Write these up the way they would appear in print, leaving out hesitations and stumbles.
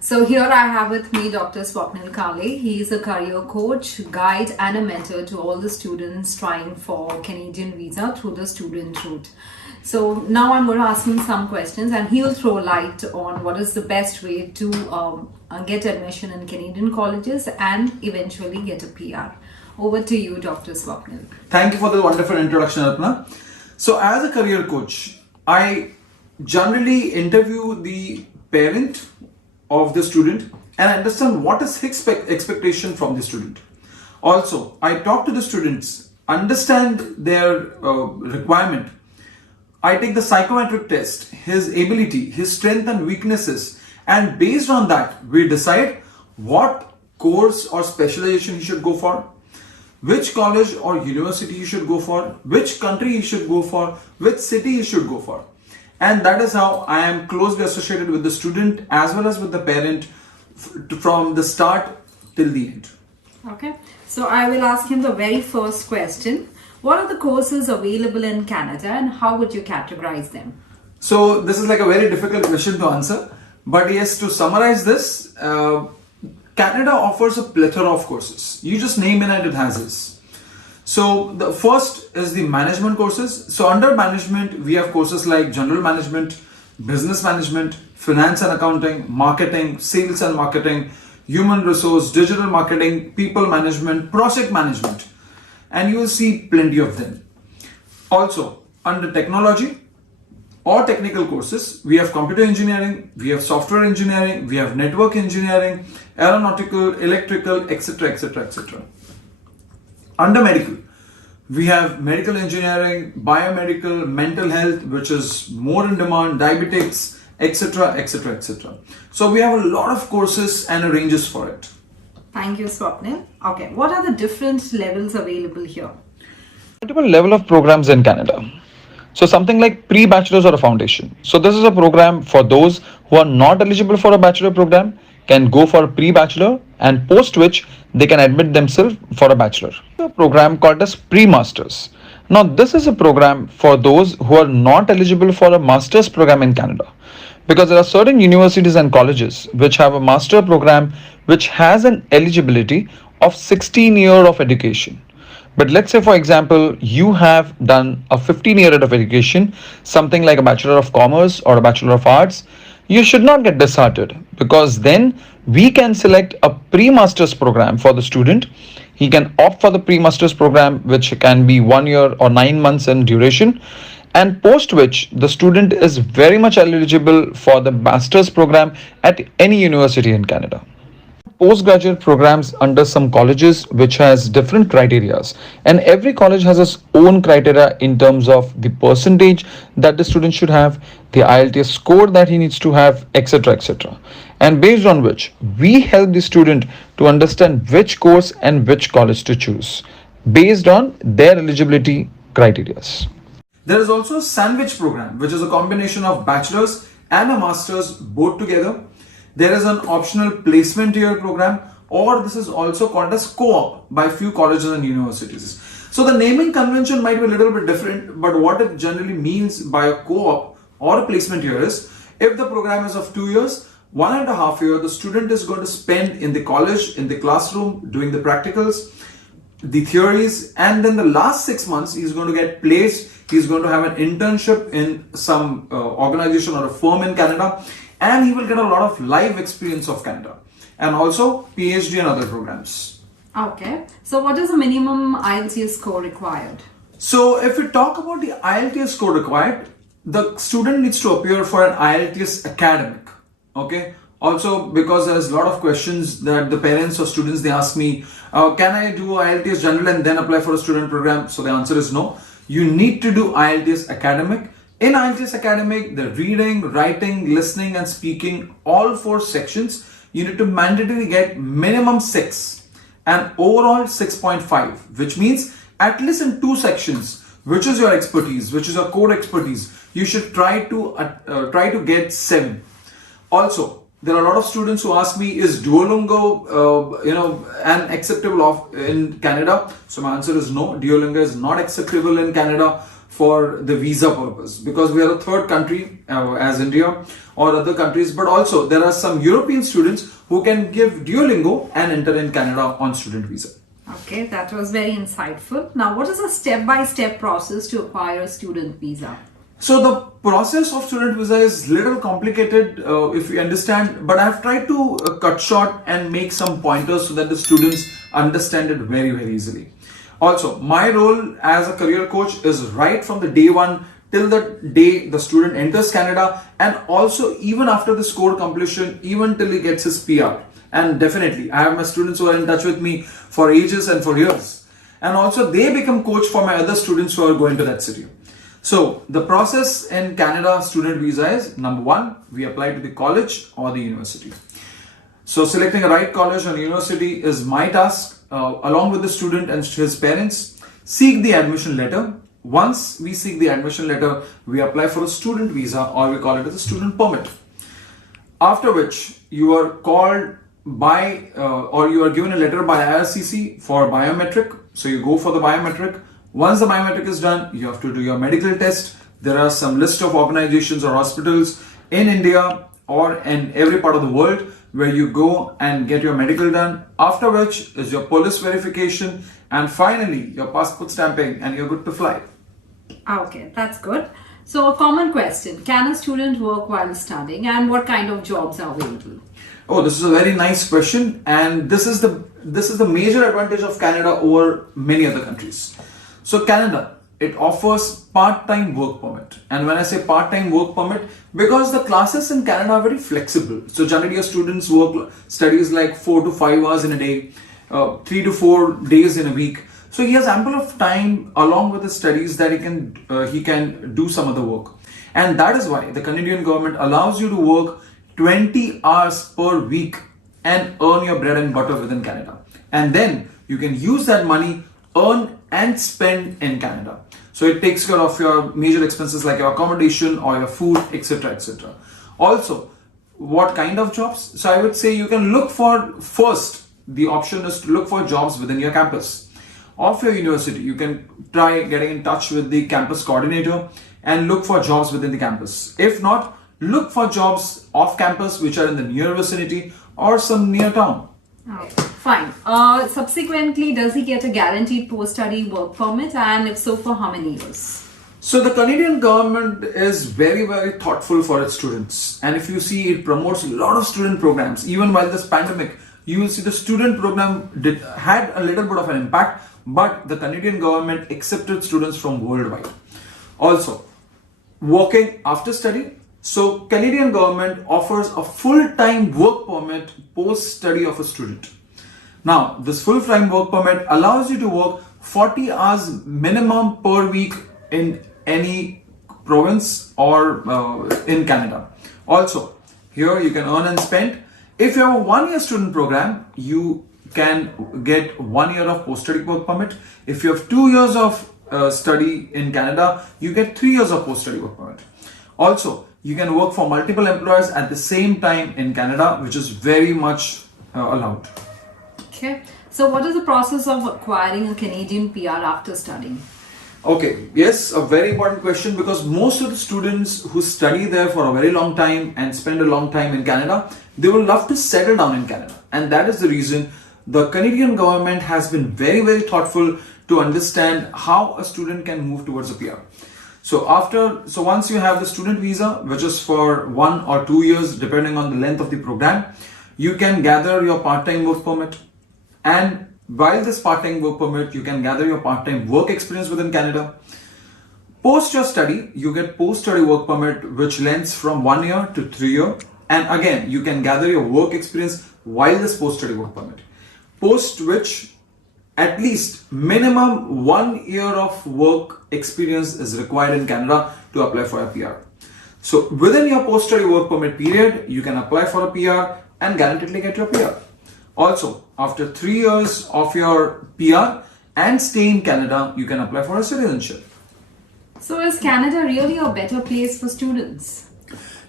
So here I have with me Dr. Swapnil Kale. He is a career coach, guide and a mentor to all the students trying for Canadian visa through the student route. So now I'm going to ask him some questions and he'll throw light on what is the best way to get admission in Canadian colleges and eventually get a PR. Over to you, Dr. Swapnil. Thank you for the wonderful introduction, Arpana. So as a career coach, I generally interview the parent of the student and understand what is his expectation from the student. Also, I talk to the students, understand their requirement. I take the psychometric test, his ability, his strength and weaknesses, and based on that, we decide what course or specialization he should go for, which college or university he should go for, which country he should go for, which city he should go for. And that is how I am closely associated with the student as well as with the parent from the start till the end. Okay, so I will ask him the very first question. What are the courses available in Canada and how would you categorize them? So this is like a very difficult question to answer. But yes, to summarize this, Canada offers a plethora of courses. You just name it and it has this. So the first is the management courses. So under management, we have courses like general management, business management, finance and accounting, marketing, sales and marketing, human resource, digital marketing, people management, project management. And you will see plenty of them. Also, under technology or technical courses, we have computer engineering, we have software engineering, we have network engineering, aeronautical, electrical, etc., etc., etc. Under medical, we have medical engineering, biomedical, mental health, which is more in demand, diabetics, etc., etc., etc. So we have a lot of courses and ranges for it. Thank you, Swapnil. Okay, what are the different levels available here? Multiple level of programs in Canada. So something like pre-bachelor's or a foundation. So this is a program for those who are not eligible for a bachelor program, can go for a pre-bachelor, and post which they can admit themselves for a bachelor. A program called as pre-masters. Now this is a program for those who are not eligible for a master's program in Canada, because there are certain universities and colleges which have a master program which has an eligibility of 16 years of education. But let's say, for example, you have done a 15-year of education, something like a Bachelor of Commerce or a Bachelor of Arts. You should not get disheartened, because then we can select a pre-master's program for the student. He can opt for the pre-master's program, which can be 1 year or 9 months in duration, and post which the student is very much eligible for the master's program at any university in Canada. Postgraduate programs under some colleges which has different criterias, and every college has its own criteria in terms of the percentage that the student should have, the IELTS score that he needs to have, etc., etc. And based on which we help the student to understand which course and which college to choose based on their eligibility criteria. There is also a sandwich program, which is a combination of bachelor's and a master's both together. There is an optional placement year program, or this is also called as co-op by few colleges and universities. So the naming convention might be a little bit different, but what it generally means by a co-op or a placement year is, if the program is of 2 years, 1.5 years, the student is going to spend in the college, in the classroom, doing the practicals, the theories, and then the last 6 months he is going to get placed. He's going to have an internship in some organization or a firm in Canada, and he will get a lot of live experience of Canada, and also PhD and other programs. Okay, so what is the minimum IELTS score required? So if we talk about the IELTS score required, the student needs to appear for an IELTS academic. Okay. Also, because there's a lot of questions that the parents or students, they ask me, can I do IELTS general and then apply for a student program? So the answer is no. You need to do IELTS academic. In IELTS academic, the reading, writing, listening and speaking, all 4 sections, you need to mandatorily get minimum 6 and overall 6.5, which means at least in 2 sections, which is your expertise, which is your core expertise, you should try to get 7. Also, there are a lot of students who ask me, is Duolingo, an acceptable in Canada? So my answer is no. Duolingo is not acceptable in Canada. for the visa purpose, because we are a third country as India or other countries, but also there are some European students who can give Duolingo and enter in Canada on student visa. Okay, that was very insightful. Now, what is a step-by-step process to acquire a student visa? So the process of student visa is little complicated if you understand, but I've tried to cut short and make some pointers so that the students understand it very, very easily. Also, my role as a career coach is right from the day one till the day the student enters Canada, and also even after the score completion, even till he gets his PR. And definitely, I have my students who are in touch with me for ages and for years. And also they become coach for my other students who are going to that city. So the process in Canada student visa is, number one, we apply to the college or the university. So selecting a right college or university is my task, along with the student and his parents. Seek the admission letter. Once we seek the admission letter, we apply for a student visa, or we call it as a student permit. After which you are called by or you are given a letter by IRCC for biometric. So you go for the biometric. Once the biometric is done, you have to do your medical test. There are some list of organizations or hospitals in India or in every part of the world where you go and get your medical done. After which is your police verification, and finally your passport stamping, and you're good to fly. Okay, that's good. So a common question, can a student work while studying, and what kind of jobs are available? Oh, this is a very nice question, and this is the major advantage of Canada over many other countries. So Canada, it offers part-time work permit. And when I say part-time work permit, because the classes in Canada are very flexible. So generally your students studies like 4 to 5 hours in a day, 3 to 4 days in a week. So he has ample of time along with his studies that he can do some other work. And that is why the Canadian government allows you to work 20 hours per week and earn your bread and butter within Canada. And then you can use that money, earn and spend in Canada. So it takes care of your major expenses like your accommodation or your food, etc., etc. Also, what kind of jobs? So I would say you can look for, first, the option is to look for jobs within your campus of your university. You can try getting in touch with the campus coordinator and look for jobs within the campus. If not, look for jobs off campus which are in the near vicinity or some near town. Okay, fine. Subsequently, does he get a guaranteed post-study work permit, and if so, for how many years? So the Canadian government is very, very thoughtful for its students. And if you see, it promotes a lot of student programs. Even while this pandemic, you will see the student program had a little bit of an impact, but the Canadian government accepted students from worldwide. Also, working after study. So Canadian government offers a full-time work permit post-study of a student. Now, this full-time work permit allows you to work 40 hours minimum per week in any province or in Canada. Also, here you can earn and spend. If you have a 1-year student program, you can get 1 year of post-study work permit. If you have 2 years of study in Canada, you get 3 years of post-study work permit. Also, you can work for multiple employers at the same time in Canada, which is very much allowed. Okay. So what is the process of acquiring a Canadian PR after studying? Okay, yes, a very important question, because most of the students who study there for a very long time and spend a long time in Canada, they will love to settle down in Canada. And that is the reason the Canadian government has been very, very thoughtful to understand how a student can move towards a PR. So once you have the student visa, which is for 1 or 2 years, depending on the length of the program, you can gather your part-time work permit. And while this part-time work permit, you can gather your part-time work experience within Canada. Post your study, you get post-study work permit, which lengths from 1 year to 3 years. And again, you can gather your work experience while this post-study work permit. Post which, at least minimum 1 year of work experience is required in Canada to apply for a PR. So within your post-study work permit period, you can apply for a PR and guaranteedly get your PR. Also, after 3 years of your PR and stay in Canada, you can apply for a citizenship. So is Canada really a better place for students?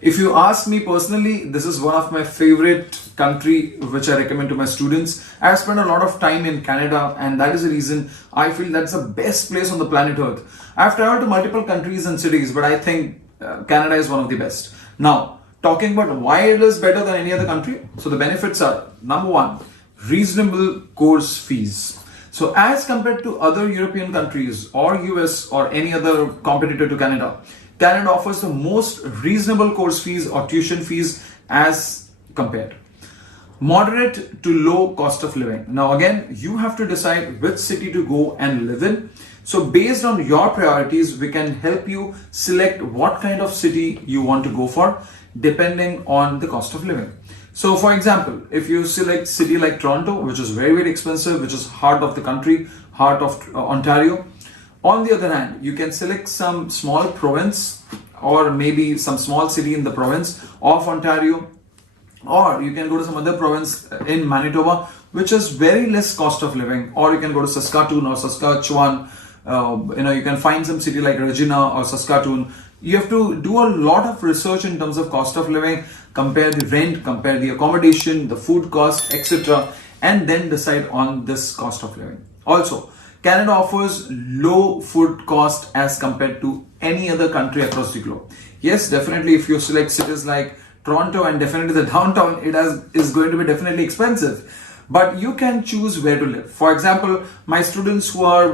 If you ask me personally, this is one of my favorite country which I recommend to my students. I have spent a lot of time in Canada, and that is the reason I feel that's the best place on the planet Earth. I've traveled to multiple countries and cities, but I think Canada is one of the best. Now, talking about why it is better than any other country. So the benefits are, number one, reasonable course fees. So as compared to other European countries or US or any other competitor to Canada, Canada offers the most reasonable course fees or tuition fees as compared. Moderate to low cost of living. Now again, you have to decide which city to go and live in. So based on your priorities, we can help you select what kind of city you want to go for depending on the cost of living. So for example, if you select city like Toronto, which is very, very expensive, which is heart of the country, heart of Ontario. On the other hand, you can select some small province or maybe some small city in the province of Ontario, or you can go to some other province in Manitoba, which is very less cost of living, or you can go to Saskatoon or Saskatchewan. You can find some city like Regina or Saskatoon. You have to do a lot of research in terms of cost of living, compare the rent, compare the accommodation, the food cost, etc., and then decide on this cost of living. Also, Canada offers low food cost as compared to any other country across the globe. Yes, definitely if you select cities like Toronto and definitely the downtown, is going to be definitely expensive. But you can choose where to live. For example, my students who are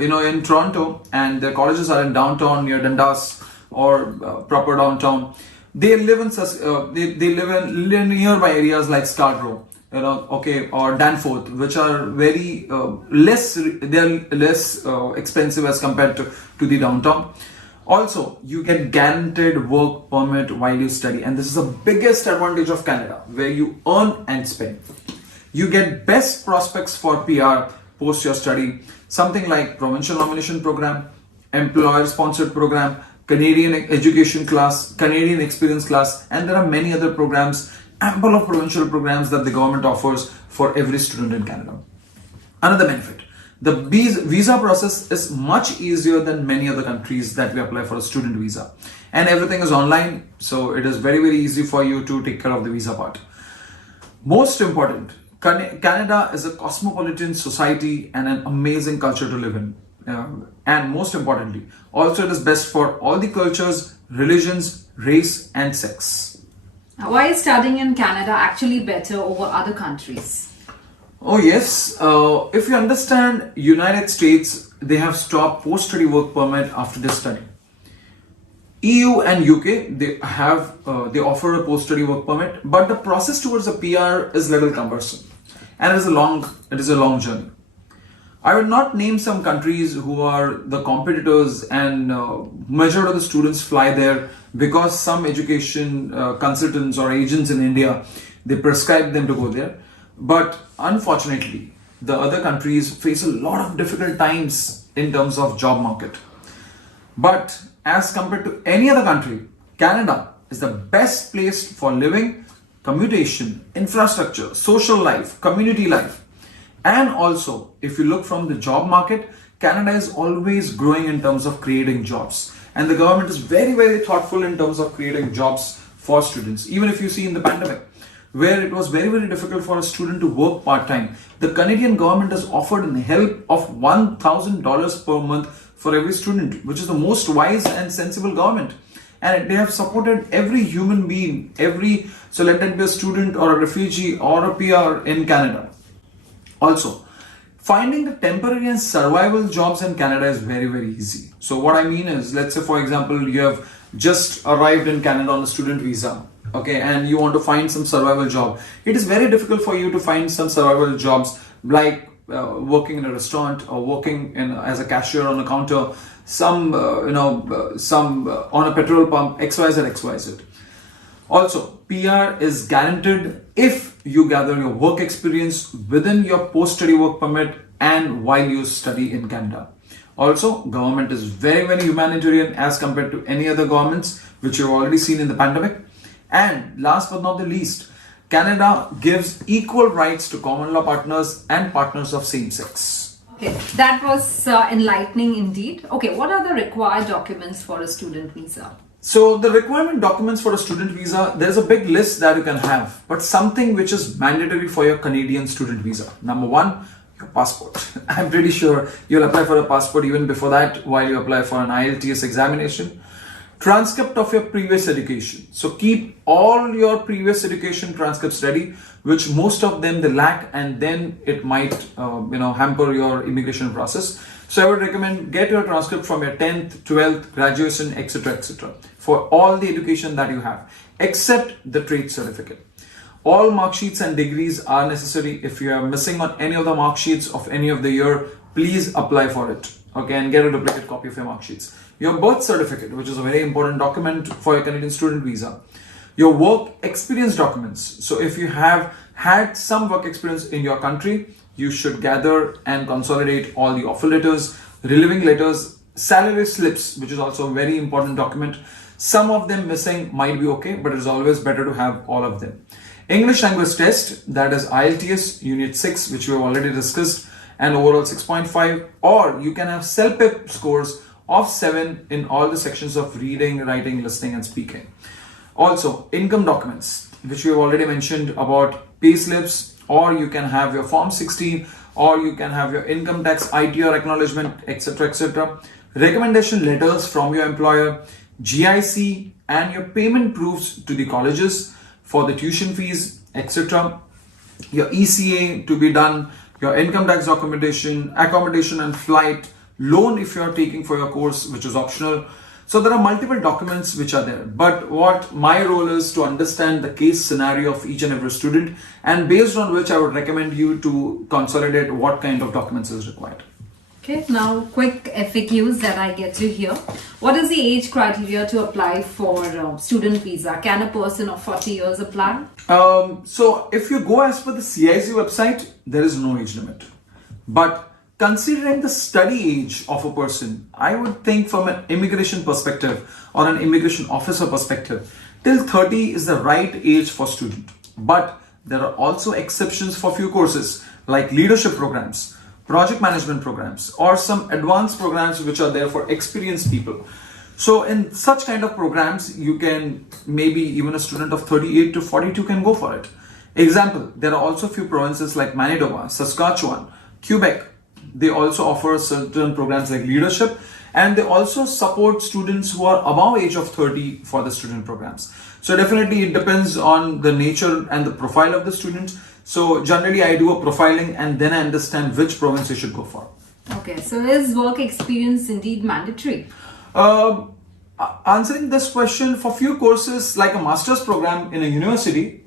in Toronto and their colleges are in downtown near Dundas or proper downtown, they live in they live in nearby areas like Scarborough, or Danforth, which are very less expensive as compared to the downtown. Also, you get guaranteed work permit while you study, and this is the biggest advantage of Canada, where you earn and spend. You get best prospects for PR post your study, something like provincial nomination program, employer sponsored program, Canadian education class, Canadian experience class, and there are many other programs, ample of provincial programs that the government offers for every student in Canada. Another benefit, the visa process is much easier than many other countries that we apply for a student visa. And everything is online, so it is very, very easy for you to take care of the visa part. Most important, Canada is a cosmopolitan society and an amazing culture to live in. And most importantly, also it is best for all the cultures, religions, race and sex. Why is studying in Canada actually better over other countries? Oh yes, if you understand United States, they have stopped post-study work permit after they study. EU and UK, they offer a post-study work permit, but the process towards a PR is little cumbersome, and it is a long journey. I will not name some countries who are the competitors, and majority of the students fly there because some education consultants or agents in India, they prescribe them to go there. But unfortunately, the other countries face a lot of difficult times in terms of job market. But as compared to any other country, Canada is the best place for living, commutation, infrastructure, social life, community life. And also, if you look from the job market, Canada is always growing in terms of creating jobs. And the government is very, very thoughtful in terms of creating jobs for students. Even if you see in the pandemic, where it was very, very difficult for a student to work part-time, the Canadian government has offered help of $1,000 per month for every student, which is the most wise and sensible government. And they have supported every human being, so let that be a student or a refugee or a PR in Canada. Also, finding the temporary and survival jobs in Canada is very, very easy. So what I mean is, let's say for example, you have just arrived in Canada on a student visa, okay, and you want to find some survival job. It is very difficult for you to find some survival jobs like working in a restaurant or working as a cashier on a counter, some on a petrol pump, XYZ. Also, PR is guaranteed if you gather your work experience within your post-study work permit and while you study in Canada. Also, government is very, very humanitarian as compared to any other governments, which you've already seen in the pandemic. And last but not the least, Canada gives equal rights to common law partners and partners of same sex. Okay, that was enlightening indeed. Okay, what are the required documents for a student visa? So the requirement documents for a student visa, there's a big list that you can have, but something which is mandatory for your Canadian student visa. Number one, Your passport. I'm pretty sure you'll apply for a passport even before that while you apply for an IELTS examination. Transcript of your previous education. So keep all your previous education transcripts ready, which most of them they lack, and then it might hamper your immigration process. So I would recommend get your transcript from your 10th, 12th, graduation, etc. for all the education that you have, except the trade certificate. All mark sheets and degrees are necessary. If you are missing on any of the mark sheets of any of the year, please apply for it. Okay, and get a duplicate copy of your mark sheets. Your birth certificate, which is a very important document for your Canadian student visa. Your work experience documents. So if you have had some work experience in your country, you should gather and consolidate all the offer letters, relieving letters, salary slips, which is also a very important document. Some of them missing might be okay, but it's always better to have all of them. English language test, that is IELTS Unit 6, which we have already discussed, and overall 6.5, or you can have self-pip scores of 7 in all the sections of reading, writing, listening, and speaking. Also, income documents, which we have already mentioned about pay slips, or you can have your Form 16, or you can have your income tax ITR acknowledgement, etc. Recommendation letters from your employer, GIC, and your payment proofs to the colleges for the tuition fees, etc. Your ECA to be done, your income tax documentation, accommodation and flight, loan if you are taking for your course, which is optional. So there are multiple documents which are there, but what my role is to understand the case scenario of each and every student, and based on which I would recommend you to consolidate what kind of documents is required. Okay, now quick FAQs that I get to hear. What is the age criteria to apply for student visa? Can a person of 40 years apply? So if you go as per the CIC website, there is no age limit. But considering the study age of a person, I would think from an immigration perspective or an immigration officer perspective, till 30 is the right age for student. But there are also exceptions for few courses like leadership programs, project management programs, or some advanced programs which are there for experienced people. So in such kind of programs, you can maybe even a student of 38 to 42 can go for it. Example, there are also few provinces like Manitoba, Saskatchewan, Quebec. They also offer certain programs like leadership, and they also support students who are above age of 30 for the student programs. So definitely it depends on the nature and the profile of the student. So generally I do a profiling and then I understand which province you should go for. Okay, so is work experience indeed mandatory? Answering this question, for few courses like a master's program in a university,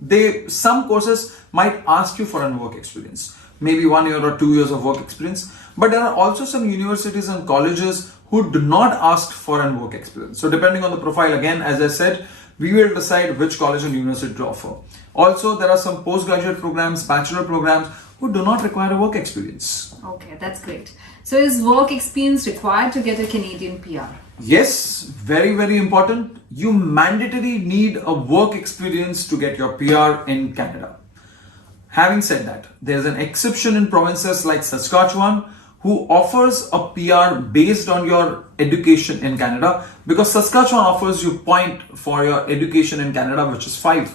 some courses might ask you for a work experience, maybe 1 year or 2 years of work experience. But there are also some universities and colleges who do not ask for a work experience. So depending on the profile, again, as I said, we will decide which college and university to offer. Also, there are some postgraduate programs, bachelor programs who do not require a work experience. Okay, that's great. So is work experience required to get a Canadian PR? Yes, very, very important. You mandatorily need a work experience to get your PR in Canada. Having said that, there is an exception in provinces like Saskatchewan who offers a PR based on your education in Canada, because Saskatchewan offers you point for your education in Canada, which is 5.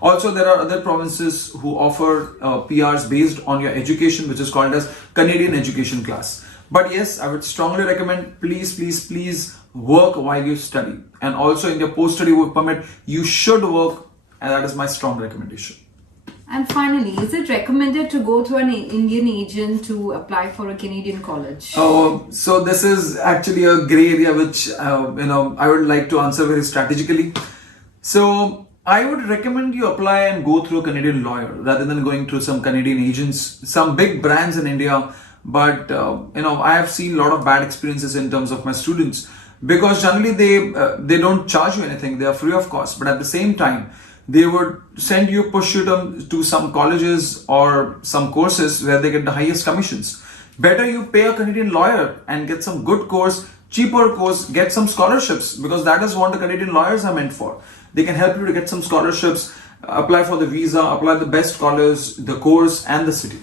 Also, there are other provinces who offer PRs based on your education, which is called as Canadian Education Class. But yes, I would strongly recommend please work while you study. And also in your post-study work permit, you should work, and that is my strong recommendation. And finally, is it recommended to go to an Indian agent to apply for a Canadian college? So this is actually a gray area which I would like to answer very strategically. So I would recommend you apply and go through a Canadian lawyer rather than going through some Canadian agents, some big brands in India. But I have seen a lot of bad experiences in terms of my students, because generally they don't charge you anything, they are free of cost, but at the same time they would push you to some colleges or some courses where they get the highest commissions. Better you pay a Canadian lawyer and get some good course, cheaper course, get some scholarships, because that is what the Canadian lawyers are meant for. They can help you to get some scholarships, apply for the visa, apply the best college, the course and the city.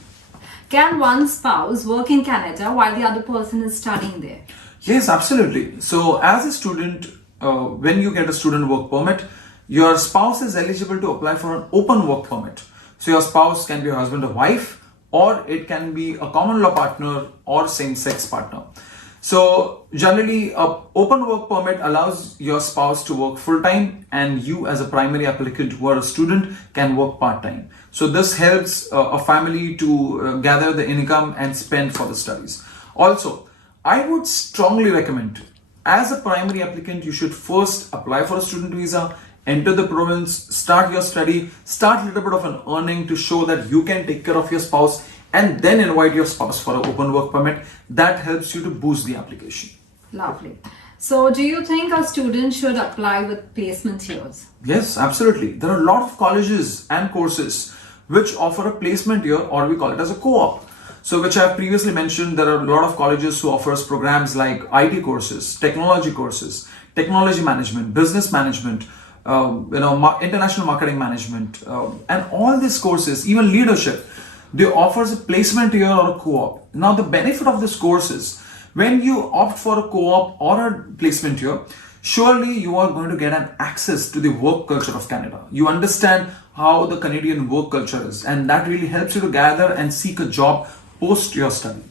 Can one spouse work in Canada while the other person is studying there? Yes, absolutely. So as a student, when you get a student work permit, your spouse is eligible to apply for an open work permit. So your spouse can be your husband or wife, or it can be a common law partner or same-sex partner. So generally, a open work permit allows your spouse to work full-time, and you as a primary applicant who are a student can work part-time. So this helps a family to gather the income and spend for the studies. Also, I would strongly recommend, as a primary applicant, you should first apply for a student visa, enter the province, start your study, start a little bit of an earning to show that you can take care of your spouse, and then invite your spouse for an open work permit. That helps you to boost the application. Lovely. So do you think a student should apply with placement years? Yes, absolutely. There are a lot of colleges and courses which offer a placement year, or we call it as a co-op. So which I have previously mentioned, there are a lot of colleges who offers programs like IT courses, technology management, business management, international marketing management, and all these courses, even leadership, they offers a placement year or a co-op. Now the benefit of this course is, when you opt for a co-op or a placement year, surely you are going to get an access to the work culture of Canada. You understand how the Canadian work culture is, and that really helps you to gather and seek a job post your study.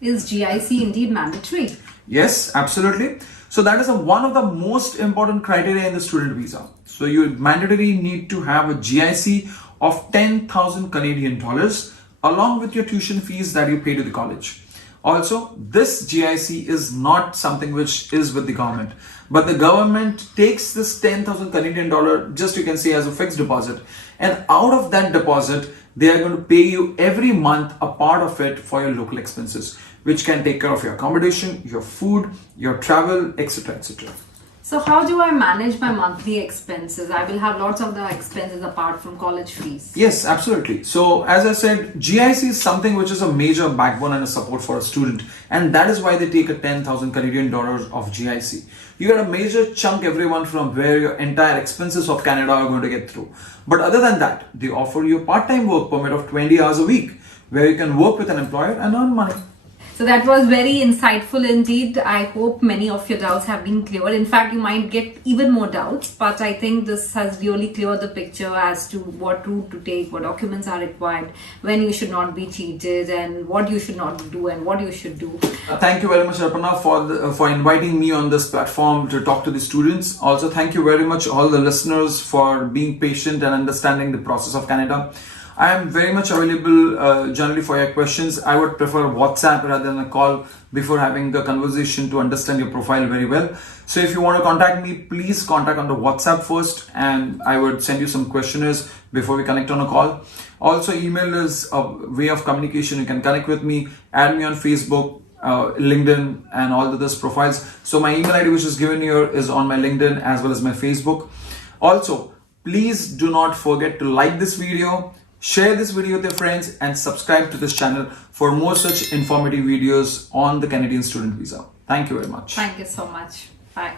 Is GIC indeed mandatory? Yes, absolutely. So that is one of the most important criteria in the student visa. So you mandatorily need to have a GIC of 10,000 Canadian dollars along with your tuition fees that you pay to the college. Also, this GIC is not something which is with the government, but the government takes this 10,000 Canadian dollar, just you can say, as a fixed deposit, and out of that deposit they are going to pay you every month a part of it for your local expenses, which can take care of your accommodation, your food, your travel, etc., etc. So how do I manage my monthly expenses? I will have lots of the expenses apart from college fees. Yes, absolutely. So as I said, GIC is something which is a major backbone and a support for a student, and that is why they take a 10,000 Canadian dollars of GIC. You get a major chunk every month from where your entire expenses of Canada are going to get through. But other than that, they offer you a part-time work permit of 20 hours a week, where you can work with an employer and earn money. So that was very insightful indeed. I hope many of your doubts have been cleared. In fact, you might get even more doubts, but I think this has really cleared the picture as to what route to take, what documents are required, when you should not be cheated, and what you should not do and what you should do. Thank you very much, Arpana, for inviting me on this platform to talk to the students. Also, thank you very much all the listeners for being patient and understanding the process of Canada. I am very much available generally for your questions. I would prefer WhatsApp rather than a call before having a conversation to understand your profile very well. So if you want to contact me, please contact on the WhatsApp first, and I would send you some questionnaires before we connect on a call. Also, email is a way of communication. You can connect with me, add me on Facebook, LinkedIn, and all of those profiles. So my email ID, which is given here, is on my LinkedIn as well as my Facebook. Also, please do not forget to like this video, share this video with your friends, and subscribe to this channel for more such informative videos on the Canadian student visa. Thank you very much. Thank you so much. Bye.